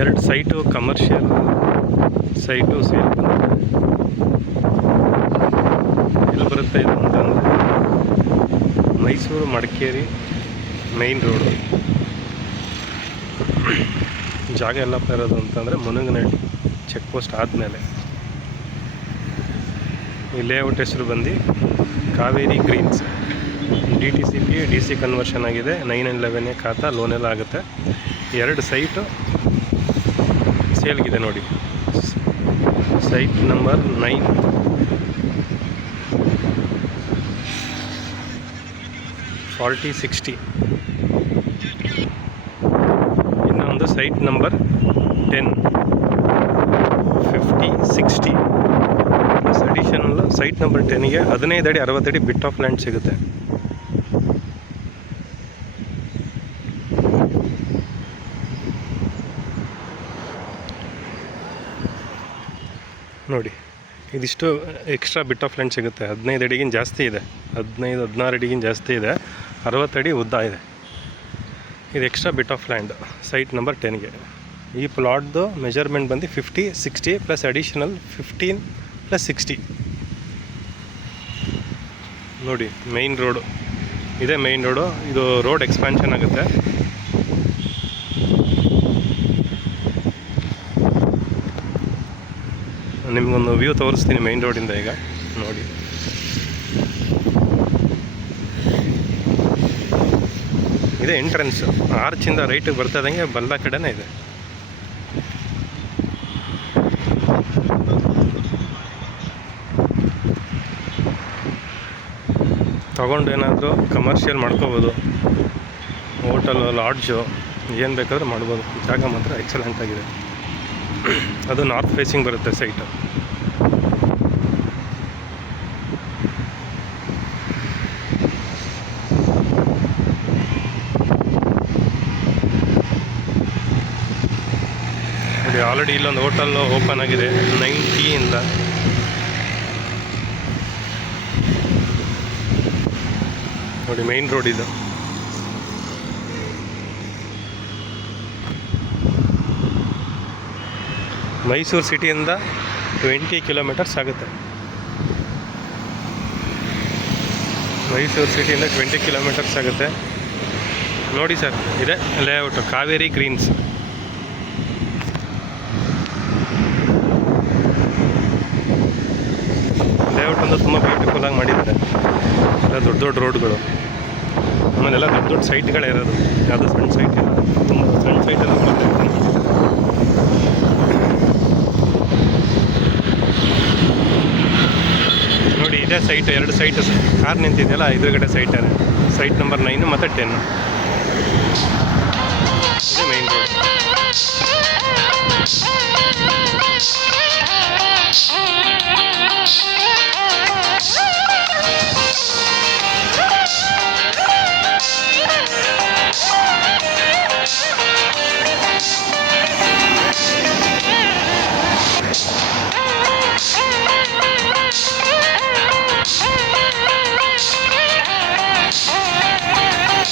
ಎರಡು site commercial site sale ಎಲ್ಲಿ ಬರುತ್ತೆ ಇದು ಅಂತಂದರೆ ಮೈಸೂರು ಮಡಿಕೇರಿ ಮೈನ್ ರೋಡು. ಜಾಗ ಎಲ್ಲಪ್ಪ ಇರೋದು ಅಂತಂದರೆ ಮುನಗನಹಳ್ಳಿ ಚೆಕ್ ಪೋಸ್ಟ್ ಆದಮೇಲೆ. ಈ ಲೇಔಟ್ ಹೆಸರು ಬಂದು Kaveri Greens. DTCP DC conversion ಆಗಿದೆ. 9/11 ಖಾತಾ ಲೋನೆಲ್ಲ ಆಗುತ್ತೆ. ಎರಡು ಸೈಟು ಸೇಲ್ಗಿದೆ ನೋಡಿ. Site number 9 4060. ಇನ್ನೊಂದು site number 10 5060 plus additional site number 10ಗೆ 15 ಅಡಿ 60 ಅಡಿ ಬಿಟ್ ಆಫ್ ಲ್ಯಾಂಡ್ ಸಿಗುತ್ತೆ. ನೋಡಿ, ಇದಿಷ್ಟು ಎಕ್ಸ್ಟ್ರಾ ಬಿಟ್ ಆಫ್ ಲ್ಯಾಂಡ್ ಸಿಗುತ್ತೆ. 15 ಅಡಿಗಿಂತ ಜಾಸ್ತಿ ಇದೆ, 15-16 ಅಡಿಗಿಂತ ಜಾಸ್ತಿ ಇದೆ, 60 ಅಡಿ ಉದ್ದ ಇದೆ. ಇದು extra bit of land site number 10ಗೆ. ಈ ಪ್ಲಾಟ್ದು ಮೆಜರ್ಮೆಂಟ್ ಬಂದು 50-60 ಪ್ಲಸ್ ಅಡಿಷನಲ್ 15 + 60. ನೋಡಿ, ಮೈನ್ ರೋಡು ಇದೇ ಮೈನ್ ರೋಡು. ಇದು ರೋಡ್ ಎಕ್ಸ್ಪ್ಯಾನ್ಷನ್ ಆಗುತ್ತೆ. ನಿಮಗೊಂದು ವ್ಯೂ ತೋರಿಸ್ತೀನಿ ಮೈನ್ ರೋಡಿಂದ. ಈಗ ನೋಡಿ, ಇದೇ ಎಂಟ್ರೆನ್ಸ್. ಆರ್ಚಿಂದ ರೈಟಿಗೆ ಬರ್ತಾಯಿದ್ದಂಗೆ ಬಲ್ಲ ಕಡೆನೇ ಇದೆ. ತಗೊಂಡು ಏನಾದರೂ ಕಮರ್ಷಿಯಲ್ ಮಾಡ್ಕೋಬೋದು, ಹೋಟೆಲು, ಲಾಡ್ಜು ಏನು ಬೇಕಾದರೂ ಮಾಡ್ಬೋದು. ಜಾಗ ಮಾತ್ರ ಎಕ್ಸಲೆಂಟ್ ಆಗಿದೆ. ಅದು ನಾರ್ತ್ ಫೇಸಿಂಗ್ ಬರುತ್ತೆ ಸೈಟು. ನೋಡಿ, ಆಲ್ರೆಡಿ ಇಲ್ಲೊಂದು ಹೋಟೆಲ್ ಓಪನ್ ಆಗಿದೆ 90 ನೋಡಿ, ಮೈನ್ ರೋಡ್ ಇದು. ಮೈಸೂರು ಸಿಟಿಯಿಂದ 20 ಕಿಲೋಮೀಟರ್ಸ್ ಆಗುತ್ತೆ. ಮೈಸೂರು ಸಿಟಿಯಿಂದ 20 ಕಿಲೋಮೀಟರ್ಸ್ ಆಗುತ್ತೆ. ನೋಡಿ ಸರ್, ಇದೆ ಲೇಔಟು ಕಾವೇರಿ ಗ್ರೀನ್ಸ್. ಲೇಔಟ್ ಒಂದು ತುಂಬ ಬ್ಯೂಟಿಫುಲ್ಲಾಗಿ ಮಾಡಿದ್ದಾರೆ. ಎಲ್ಲ ದೊಡ್ಡ ದೊಡ್ಡ ರೋಡ್ಗಳು, ಆಮೇಲೆಲ್ಲ ದೊಡ್ಡ ದೊಡ್ಡ ಸೈಟ್ಗಳೇ ಇರೋದು. ಯಾವುದೋ ಸಣ್ಣ ಸೈಟ್ ಇಲ್ಲ, ತುಂಬ ಸಣ್ಣ ಸೈಟೆಲ್ಲ ನೋಡಿ. ಇದೇ ಸೈಟ್, ಎರಡು ಸೈಟ್ ಕಾರ್ ನಿಂತಿದೆಯಲ್ಲ, ಎದುರುಗಡೆ ಸೈಟ್ ಇದೆ. ಸೈಟ್ ನಂಬರ್ 9 ಮತ್ತು 10. ಇದು ಮೈನ್ ರೋಡ್.